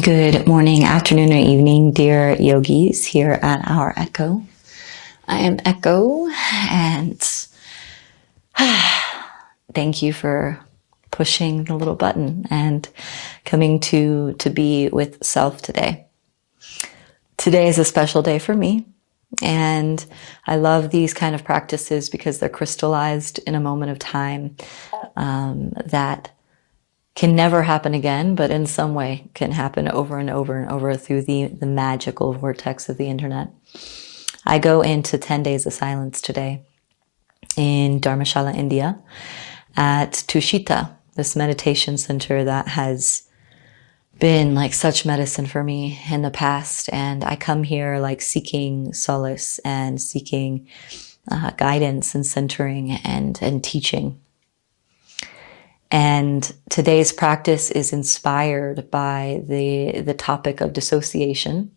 Good morning, afternoon, or evening, dear yogis here at our Echo. I am Echo, and thank you for pushing the little button and coming to be with self today. Today is a special day for me, and I love these kind of practices because they're crystallized in a moment of time that can never happen again, but in some way can happen over and over and over through the magical vortex of the internet. I go into 10 days of silence today in Dharamshala, India, at Tushita, this meditation center that has been like such medicine for me in the past. And I come here like seeking solace and seeking guidance and centering and teaching. And today's practice is inspired by the topic of dissociation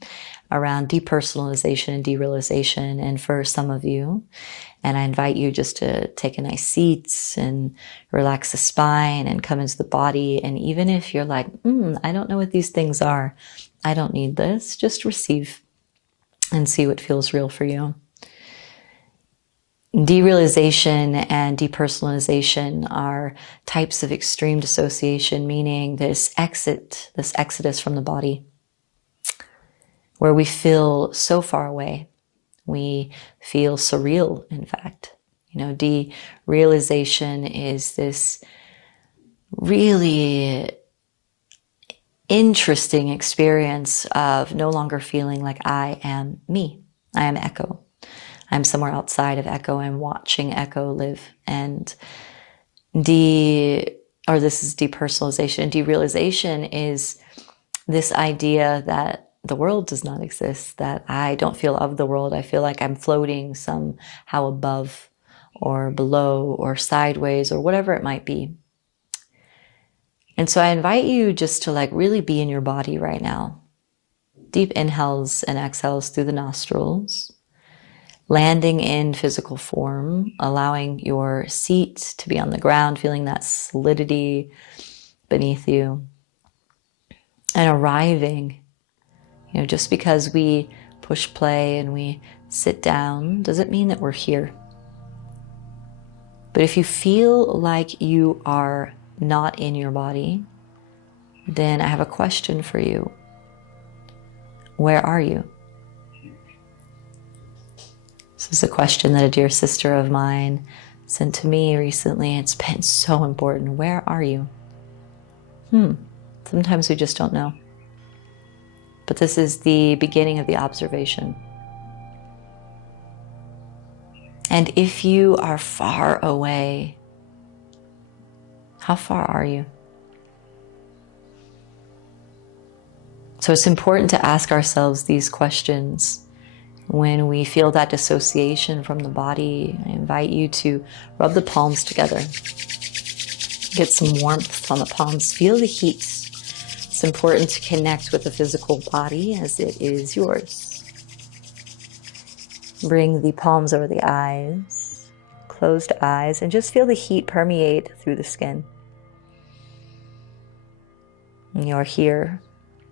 around depersonalization and derealization. And for some of you, and I invite you just to take a nice seat and relax the spine and come into the body. And even if you're like, I don't know what these things are, I don't need this, just receive and see what feels real for you. Derealization and depersonalization are types of extreme dissociation, meaning this exodus from the body, where we feel so far away. We feel surreal, in fact. Derealization is this really interesting experience of no longer feeling like I am me. I am Echo. I'm somewhere outside of Echo. I'm watching Echo live. And this is depersonalization. Derealization is this idea that the world does not exist, that I don't feel of the world. I feel like I'm floating somehow above or below or sideways or whatever it might be. And so I invite you just to like really be in your body right now. Deep inhales and exhales through the nostrils. Landing in physical form, allowing your seat to be on the ground, feeling that solidity beneath you. And arriving, just because we push play and we sit down doesn't mean that we're here. But if you feel like you are not in your body, then I have a question for you. Where are you? This is a question that a dear sister of mine sent to me recently. It's been so important. Where are you? Sometimes we just don't know. But this is the beginning of the observation. And if you are far away, how far are you? So it's important to ask ourselves these questions. When we feel that dissociation from the body, I invite you to rub the palms together. Get some warmth on the palms. Feel the heat. It's important to connect with the physical body as it is yours. Bring the palms over the eyes, closed eyes, and just feel the heat permeate through the skin. And you're here.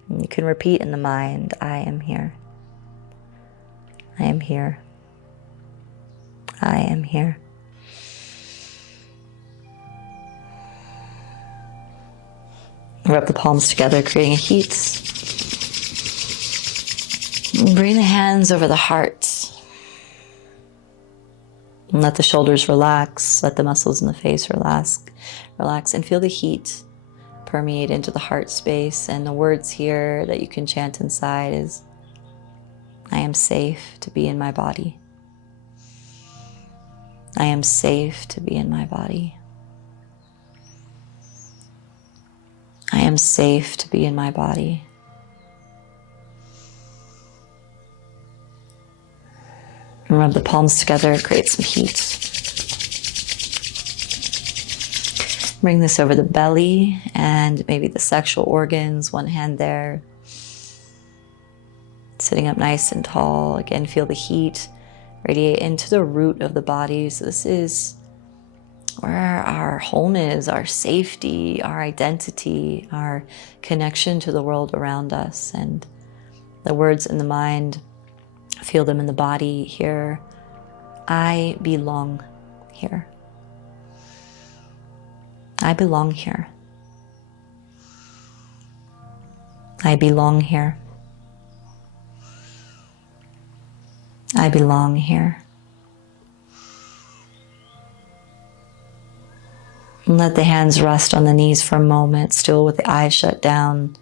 And you can repeat in the mind, I am here. I am here. I am here. Rub the palms together, creating a heat. Bring the hands over the heart. And let the shoulders relax. Let the muscles in the face relax. And feel the heat permeate into the heart space. And the words here that you can chant inside is, I am safe to be in my body. I am safe to be in my body. I am safe to be in my body. And rub the palms together, create some heat. Bring this over the belly and maybe the sexual organs, one hand there. Sitting up nice and tall. Again, feel the heat radiate into the root of the body. So this is where our home is, our safety, our identity, our connection to the world around us. And the words in the mind, feel them in the body here. I belong here. I belong here. I belong here. I belong here. And let the hands rest on the knees for a moment, still with the eyes shut down.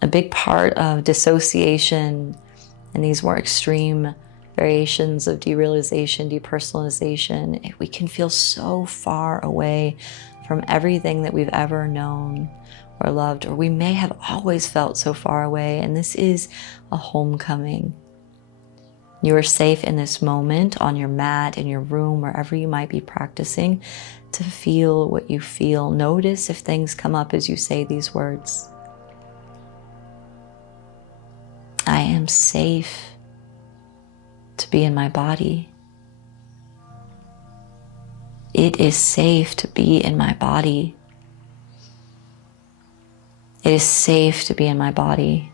A big part of dissociation and these more extreme variations of derealization, depersonalization, we can feel so far away from everything that we've ever known or loved, or we may have always felt so far away. And this is a homecoming. You are safe in this moment, on your mat, in your room, wherever you might be practicing, to feel what you feel. Notice if things come up as you say these words. I am safe to be in my body. It is safe to be in my body. It is safe to be in my body.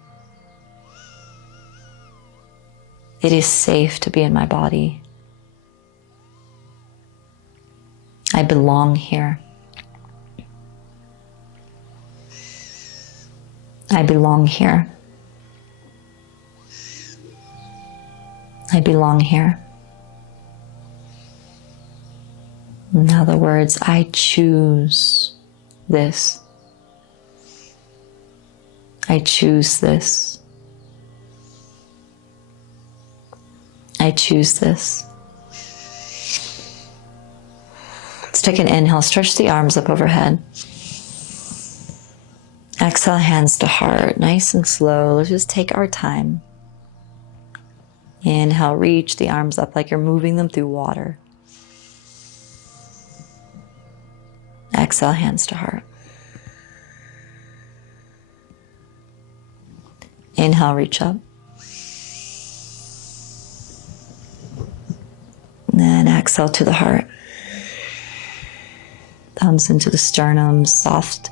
It is safe to be in my body. I belong here. I belong here. I belong here. Now the words, I choose this. I choose this. I choose this. Let's take an inhale, stretch the arms up overhead. Exhale, hands to heart, nice and slow. Let's just take our time. Inhale, reach the arms up like you're moving them through water. Exhale, hands to heart. Inhale, reach up. And then exhale to the heart. Thumbs into the sternum, soft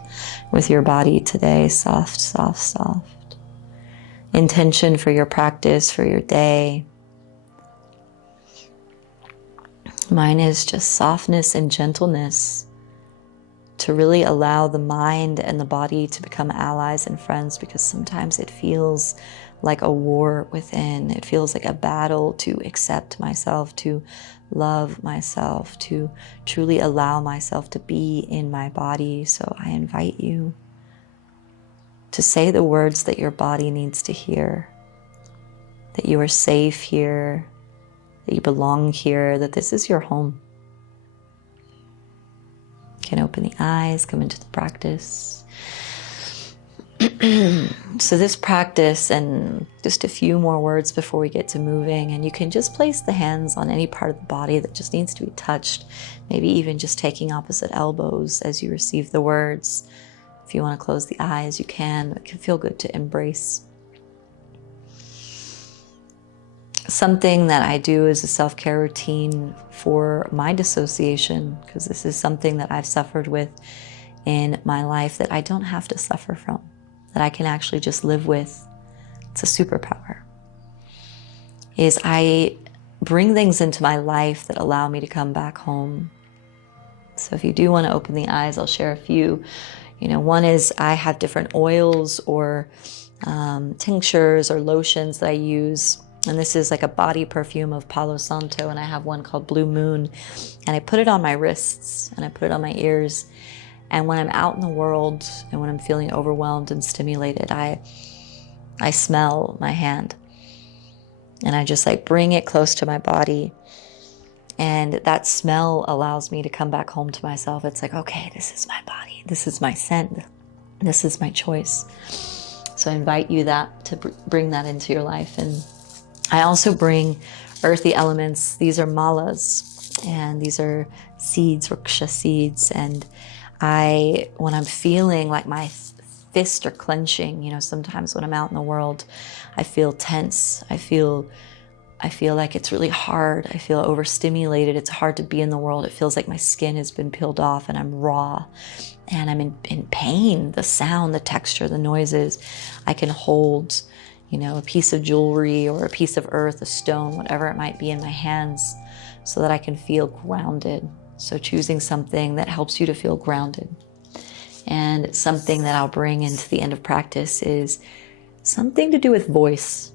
with your body today. Soft, soft, soft. Intention for your practice, for your day. Mine is just softness and gentleness, to really allow the mind and the body to become allies and friends, because sometimes it feels like a war within. It feels like a battle to accept myself, to love myself, to truly allow myself to be in my body. So I invite you to say the words that your body needs to hear, that you are safe here, that you belong here, that this is your home. You can open the eyes, come into the practice. So this practice, and just a few more words before we get to moving, and you can just place the hands on any part of the body that just needs to be touched, maybe even just taking opposite elbows as you receive the words. If you want to close the eyes, you can. It can feel good to embrace. Something that I do as a self-care routine for my dissociation, because this is something that I've suffered with in my life that I don't have to suffer from, that I can actually just live with. It's a superpower. Is I bring things into my life that allow me to come back home. So if you do want to open the eyes, I'll share a few. One is I have different oils or tinctures or lotions that I use. And this is like a body perfume of Palo Santo, and I have one called Blue Moon. And I put it on my wrists and I put it on my ears. And when I'm out in the world and when I'm feeling overwhelmed and stimulated, I smell my hand. And I just bring it close to my body. And that smell allows me to come back home to myself. It's like, okay, this is my body. This is my scent. This is my choice. So I invite you to bring that into your life. And I also bring earthy elements. These are malas, and these are seeds, vriksha seeds. And when I'm feeling like my fists are clenching, sometimes when I'm out in the world, I feel tense. I feel I feel like it's really hard. I feel overstimulated. It's hard to be in the world. It feels like my skin has been peeled off and I'm raw and I'm in pain. The sound, the texture, the noises. I can hold, a piece of jewelry or a piece of earth, a stone, whatever it might be in my hands so that I can feel grounded. So choosing something that helps you to feel grounded. And something that I'll bring into the end of practice is something to do with voice.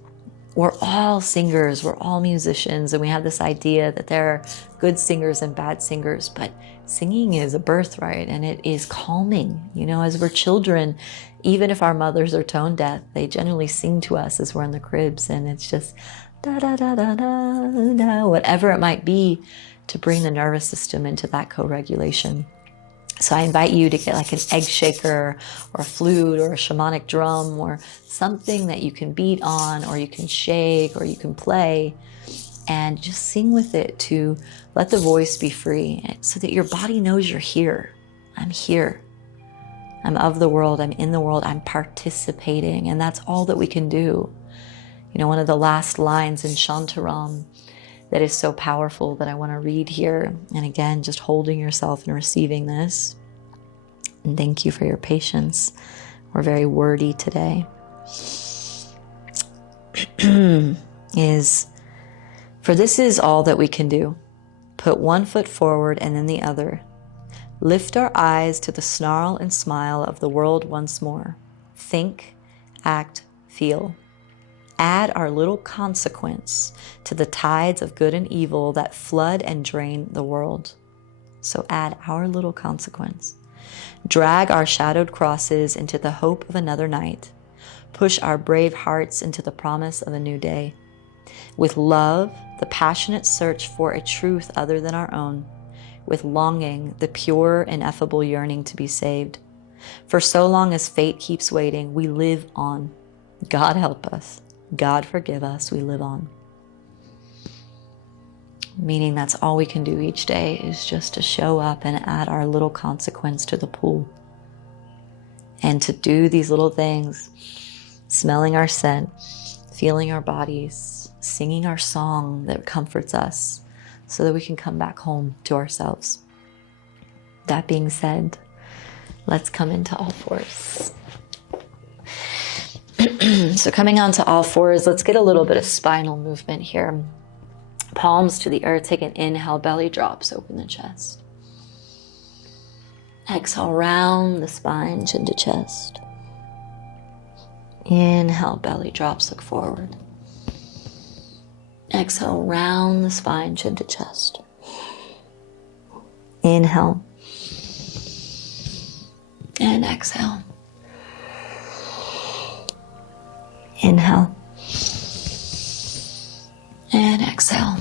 We're all singers, we're all musicians, and we have this idea that there are good singers and bad singers, but singing is a birthright and it is calming. As we're children, even if our mothers are tone deaf, they generally sing to us as we're in the cribs, and it's just da da da da da da, whatever it might be, to bring the nervous system into that co-regulation. So I invite you to get like an egg shaker or a flute or a shamanic drum or something that you can beat on, or you can shake, or you can play, and just sing with it to let the voice be free so that your body knows you're here. I'm here. I'm of the world. I'm in the world. I'm participating. And that's all that we can do. One of the last lines in Shantaram that is so powerful that I want to read here. And again, just holding yourself and receiving this. And thank you for your patience. We're very wordy today. For this is all that we can do. Put one foot forward and then the other. Lift our eyes to the snarl and smile of the world once more. Think, act, feel. Add our little consequence to the tides of good and evil that flood and drain the world. So add our little consequence. Drag our shadowed crosses into the hope of another night. Push our brave hearts into the promise of a new day. With love, the passionate search for a truth other than our own. With longing, the pure, ineffable yearning to be saved. For so long as fate keeps waiting, we live on. God help us. God forgive us, we live on. Meaning that's all we can do each day, is just to show up and add our little consequence to the pool. And to do these little things, smelling our scent, feeling our bodies, singing our song that comforts us so that we can come back home to ourselves. That being said, let's come into all fours. So coming onto all fours, let's get a little bit of spinal movement here. Palms to the earth. Take an inhale, belly drops, open the chest. Exhale, round the spine, chin to chest. Inhale, belly drops, look forward. Exhale, round the spine, chin to chest. Inhale. And exhale. Inhale. And exhale.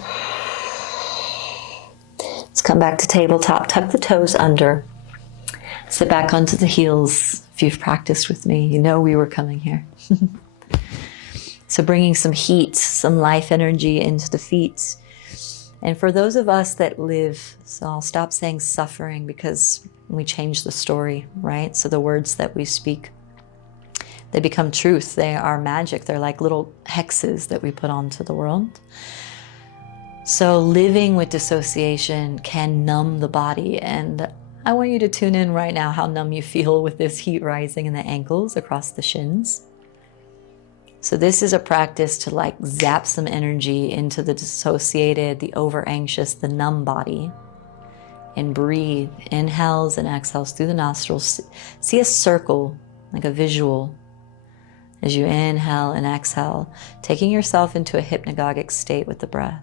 Let's come back to tabletop. Tuck the toes under. Sit back onto the heels. If you've practiced with me, you know we were coming here. So bringing some heat, some life energy into the feet. And for those of us that live, so I'll stop saying suffering because we change the story, right? So the words that we speak, they become truth. They are magic. They're like little hexes that we put onto the world. So living with dissociation can numb the body. And I want you to tune in right now how numb you feel with this heat rising in the ankles across the shins. So this is a practice to like zap some energy into the dissociated, the over anxious, the numb body. And breathe. Inhales and exhales through the nostrils. See a circle, like a visual. As you inhale and exhale, taking yourself into a hypnagogic state with the breath.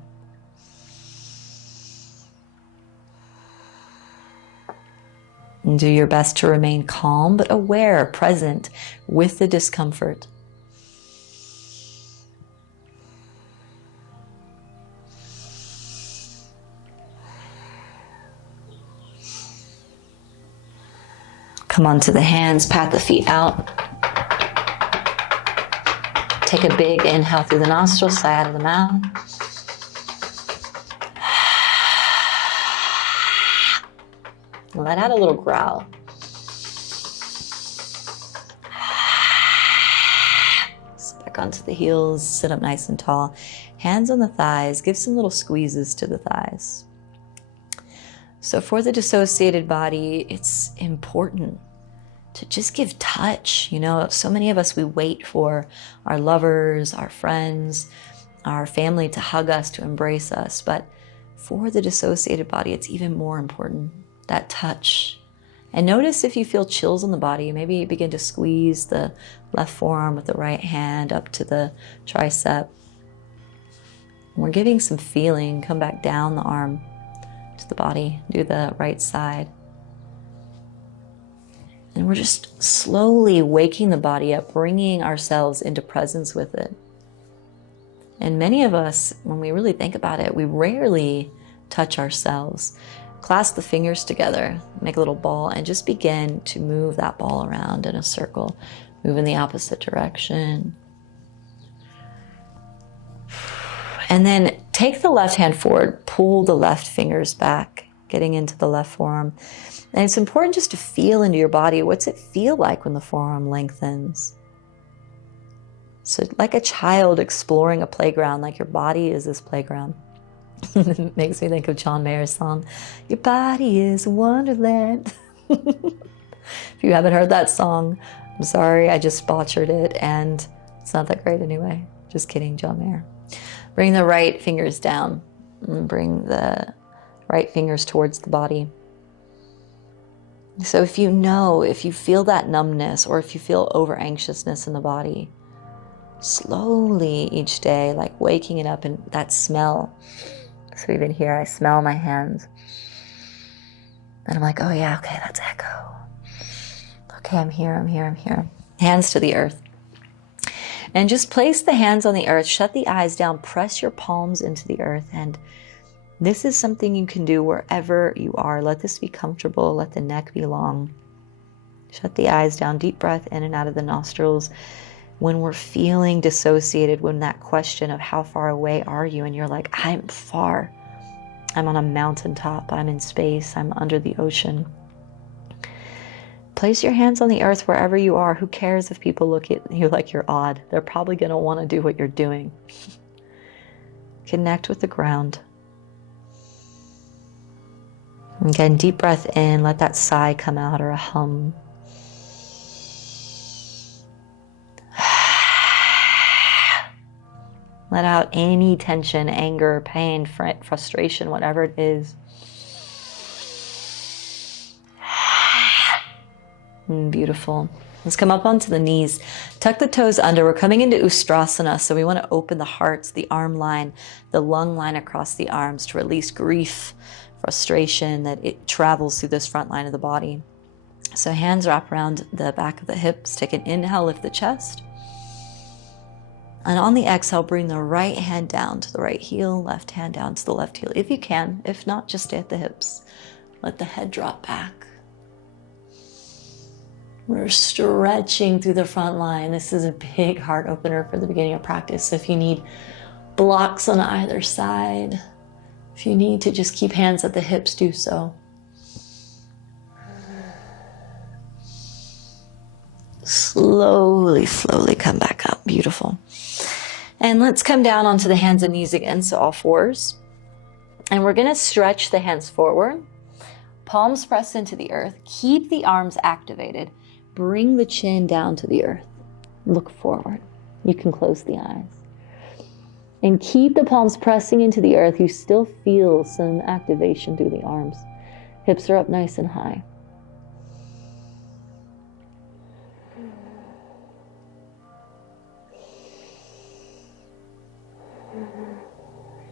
And do your best to remain calm, but aware, present with the discomfort. Come onto the hands, pat the feet out. Take a big inhale through the nostrils, sigh out of the mouth. Let out a little growl. Sit back onto the heels, sit up nice and tall. Hands on the thighs, give some little squeezes to the thighs. So for the dissociated body, it's important to just give touch. You know, so many of us, we wait for our lovers, our friends, our family to hug us, to embrace us. But for the dissociated body, it's even more important, that touch. And notice if you feel chills on the body, maybe begin to squeeze the left forearm with the right hand up to the tricep. We're giving some feeling. Come back down the arm to the body. Do the right side. And we're just slowly waking the body up, bringing ourselves into presence with it. And many of us, when we really think about it, we rarely touch ourselves. Clasp the fingers together, make a little ball, and just begin to move that ball around in a circle. Move in the opposite direction. And then take the left hand forward, pull the left fingers back, getting into the left forearm. And it's important just to feel into your body. What's it feel like when the forearm lengthens? So like a child exploring a playground, like your body is this playground. It makes me think of John Mayer's song, "Your body is a wonderland." If you haven't heard that song, I'm sorry, I just butchered it, and it's not that great anyway. Just kidding, John Mayer. Bring the right fingers down, and bring the right fingers towards the body. So if you feel that numbness, or if you feel over anxiousness in the body, slowly each day, like waking it up, and that smell. So even here, I smell my hands. And I'm like, oh yeah, okay, that's echo. Okay, I'm here, I'm here, I'm here. Hands to the earth. And just place the hands on the earth, shut the eyes down, press your palms into the earth. And this is something you can do wherever you are. Let this be comfortable, let the neck be long. Shut the eyes down, deep breath in and out of the nostrils. When we're feeling dissociated, when that question of how far away are you, and you're like, I'm far, I'm on a mountaintop, I'm in space, I'm under the ocean. Place your hands on the earth wherever you are. Who cares if people look at you like you're odd? They're probably going to want to do what you're doing. Connect with the ground. Again, deep breath in, let that sigh come out, or a hum. Let out any tension, anger, pain, frustration, whatever it is. Beautiful. Let's come up onto the knees. Tuck the toes under. We're coming into Ustrasana, so we want to open the hearts, the arm line, the lung line across the arms to release grief, frustration, that it travels through this front line of the body. So hands wrap around the back of the hips. Take an inhale, lift the chest. And on the exhale, bring the right hand down to the right heel, left hand down to the left heel, if you can. If not, just stay at the hips. Let the head drop back. We're stretching through the front line. This is a big heart opener for the beginning of practice. So if you need blocks on either side, if you need to just keep hands at the hips, do so. Slowly, slowly come back up. Beautiful. And let's come down onto the hands and knees again, so all fours. And we're going to stretch the hands forward. Palms press into the earth. Keep the arms activated. Bring the chin down to the earth. Look forward. You can close the eyes. And keep the palms pressing into the earth. You still feel some activation through the arms. Hips are up nice and high.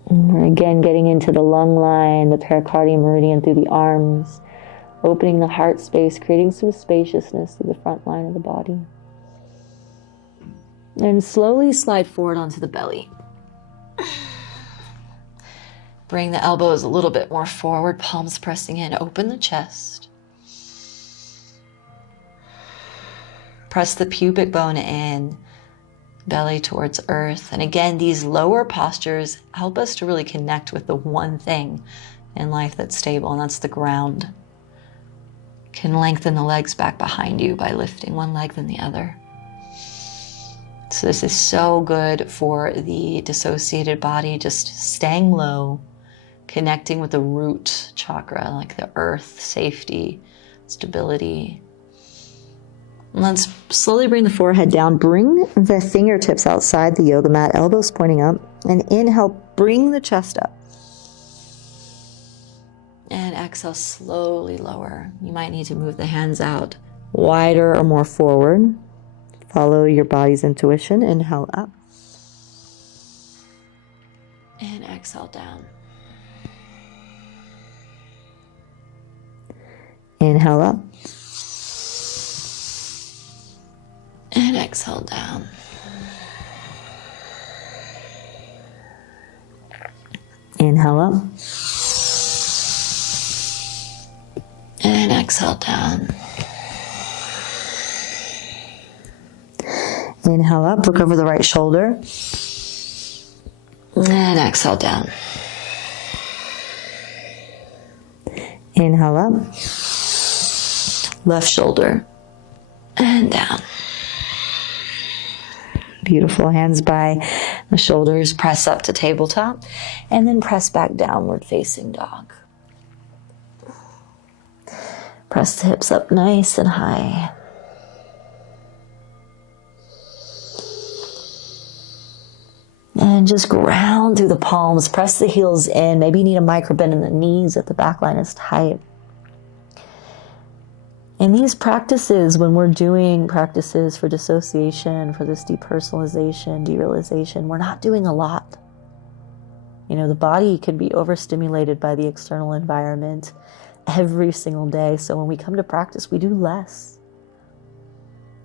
And we're again getting into the lung line, the pericardium meridian through the arms, opening the heart space, creating some spaciousness through the front line of the body. And slowly slide forward onto the belly. Bring the elbows a little bit more forward, palms pressing in, open the chest. Press the pubic bone in, belly towards earth. And again, these lower postures help us to really connect with the one thing in life that's stable, and that's the ground. Can lengthen the legs back behind you by lifting one leg then the other. So this is so good for the dissociated body, just staying low, connecting with the root chakra, like the earth, safety, stability. Let's slowly bring the forehead down. Bring the fingertips outside the yoga mat, elbows pointing up. And inhale, bring the chest up. And exhale, slowly lower. You might need to move the hands out wider or more forward. Follow your body's intuition. Inhale up. And exhale down. Inhale up. And exhale down. Inhale up. And exhale down. Inhale up, look over the right shoulder. And exhale down. Inhale up. Left shoulder. And down. Beautiful. Hands by the shoulders, press up to tabletop, and then press back downward facing dog. Press the hips up nice and high. And just ground through the palms, press the heels in. Maybe you need a micro bend in the knees if the back line is tight. In these practices, when we're doing practices for dissociation, for this depersonalization, derealization, we're not doing a lot. You know, the body can be overstimulated by the external environment every single day. So when we come to practice, we do less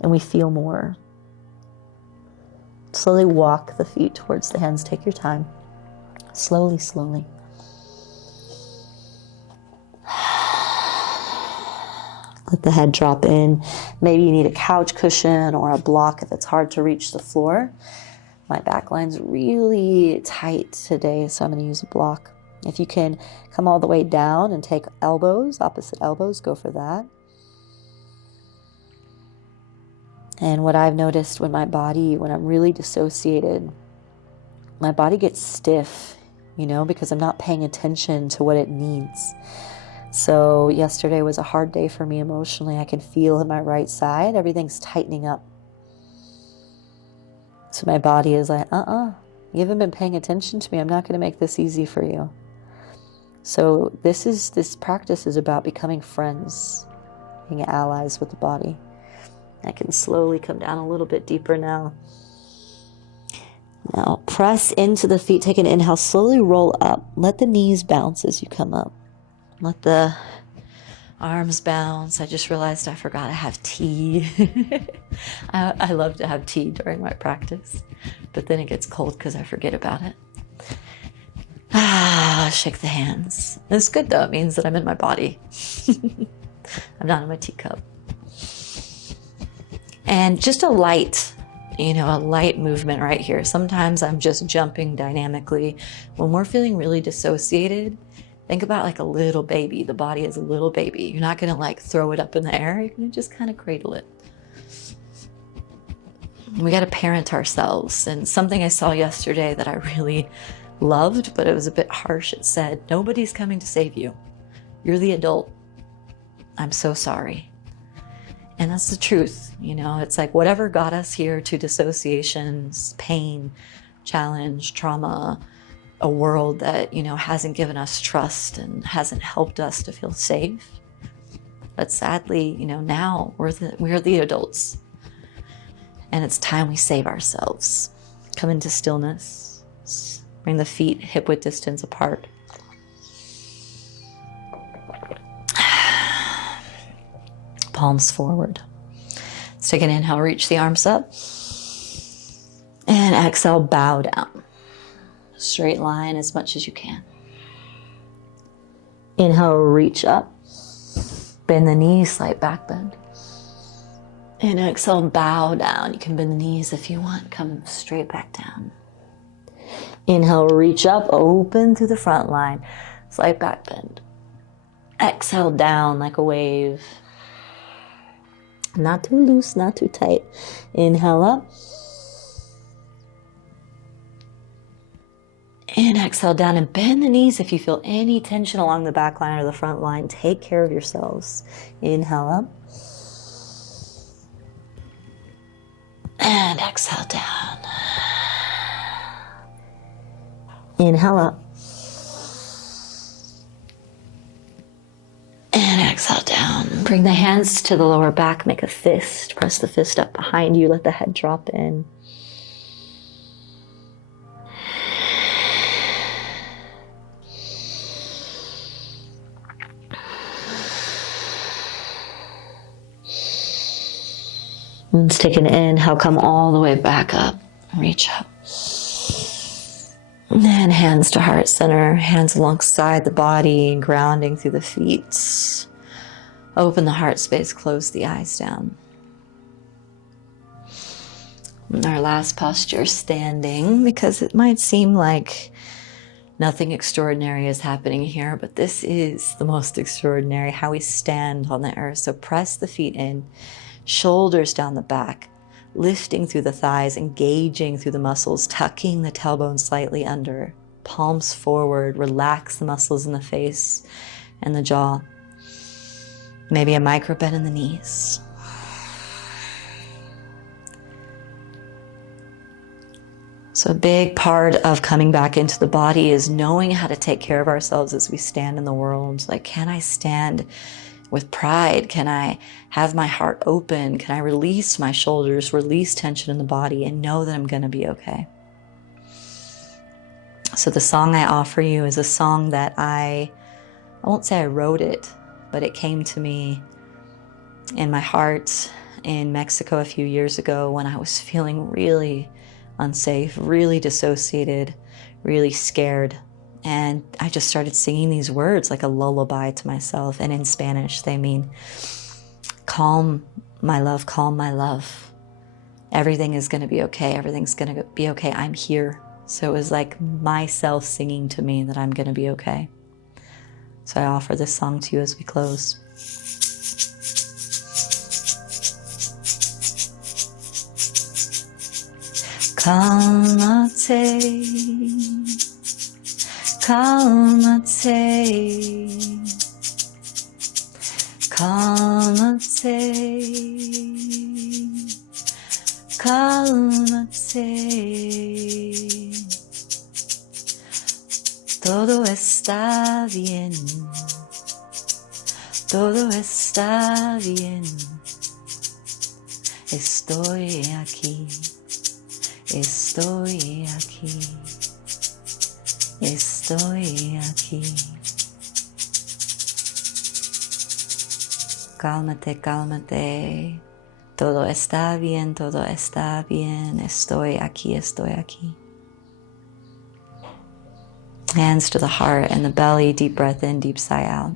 and we feel more. Slowly walk the feet towards the hands. Take your time. Slowly, slowly. Let the head drop in. Maybe you need a couch cushion or a block if it's hard to reach the floor. My back line's really tight today, so I'm going to use a block. If you can come all the way down and take elbows, opposite elbows, go for that. And what I've noticed when I'm really dissociated, my body gets stiff, because I'm not paying attention to what it needs. So yesterday was a hard day for me emotionally. I can feel in my right side, everything's tightening up. So my body is like, you haven't been paying attention to me. I'm not going to make this easy for you. So this practice is about becoming friends, being allies with the body. I can slowly come down a little bit deeper now. Now press into the feet, take an inhale, slowly roll up. Let the knees bounce as you come up. Let the arms bounce. I just realized I forgot I have tea. I love to have tea during my practice, but then it gets cold because I forget about it. Shake the hands. It's good though. It means that I'm in my body. I'm not in my teacup. And just a light movement right here. Sometimes I'm just jumping dynamically. When we're feeling really dissociated, think about like a little baby. The body is a little baby. You're not going to throw it up in the air. You're going to just kind of cradle it. We got to parent ourselves. And something I saw yesterday that I really loved, but it was a bit harsh. It said, nobody's coming to save you. You're the adult. I'm so sorry. And that's the truth. It's like whatever got us here to dissociations, pain, challenge, trauma, a world that, hasn't given us trust and hasn't helped us to feel safe. But sadly, now we're the adults. And it's time we save ourselves. Come into stillness. Bring the feet hip-width distance apart. Palms forward. Let's take an inhale, reach the arms up. And exhale, bow down. Straight line as much as you can. Inhale, reach up. Bend the knees, slight back bend. And exhale, bow down. You can bend the knees if you want. Come straight back down. Inhale, reach up, open through the front line. Slight back bend. Exhale, down like a wave. Not too loose, not too tight. Inhale up. And exhale down and bend the knees. If you feel any tension along the back line or the front line, take care of yourselves. Inhale up. And exhale down. Inhale up. And exhale down. Bring the hands to the lower back. Make a fist. Press the fist up behind you. Let the head drop in. Let's take an inhale. Come all the way back up. Reach up. And then hands to heart center. Hands alongside the body, grounding through the feet. Open the heart space. Close the eyes down. And our last posture, standing, because it might seem like nothing extraordinary is happening here, but this is the most extraordinary, how we stand on the earth. So press the feet in, shoulders down the back, lifting through the thighs, engaging through the muscles, tucking the tailbone slightly under, palms forward, relax the muscles in the face and the jaw. Maybe a micro bend in the knees. So a big part of coming back into the body is knowing how to take care of ourselves as we stand in the world. Like, can I stand with pride? Can I have my heart open? Can I release my shoulders, release tension in the body, and know that I'm going to be okay? So the song I offer you is a song that I won't say I wrote it, but it came to me in my heart in Mexico a few years ago when I was feeling really unsafe, really dissociated, really scared. And I just started singing these words like a lullaby to myself. And in Spanish, they mean, calm, my love, calm, my love. Everything is going to be okay. Everything's going to be okay. I'm here. So it was like myself singing to me that I'm going to be okay. So I offer this song to you as we close. Cálmate, cálmate, cálmate, cálmate. Todo está bien, todo está bien. Estoy aquí. Estoy aquí, estoy aquí. Cálmate, cálmate. Todo está bien, todo está bien. Estoy aquí, estoy aquí. Hands to the heart and the belly. Deep breath in, deep sigh out.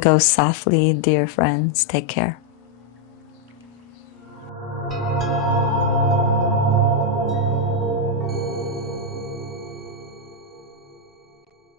Go softly, dear friends. Take care.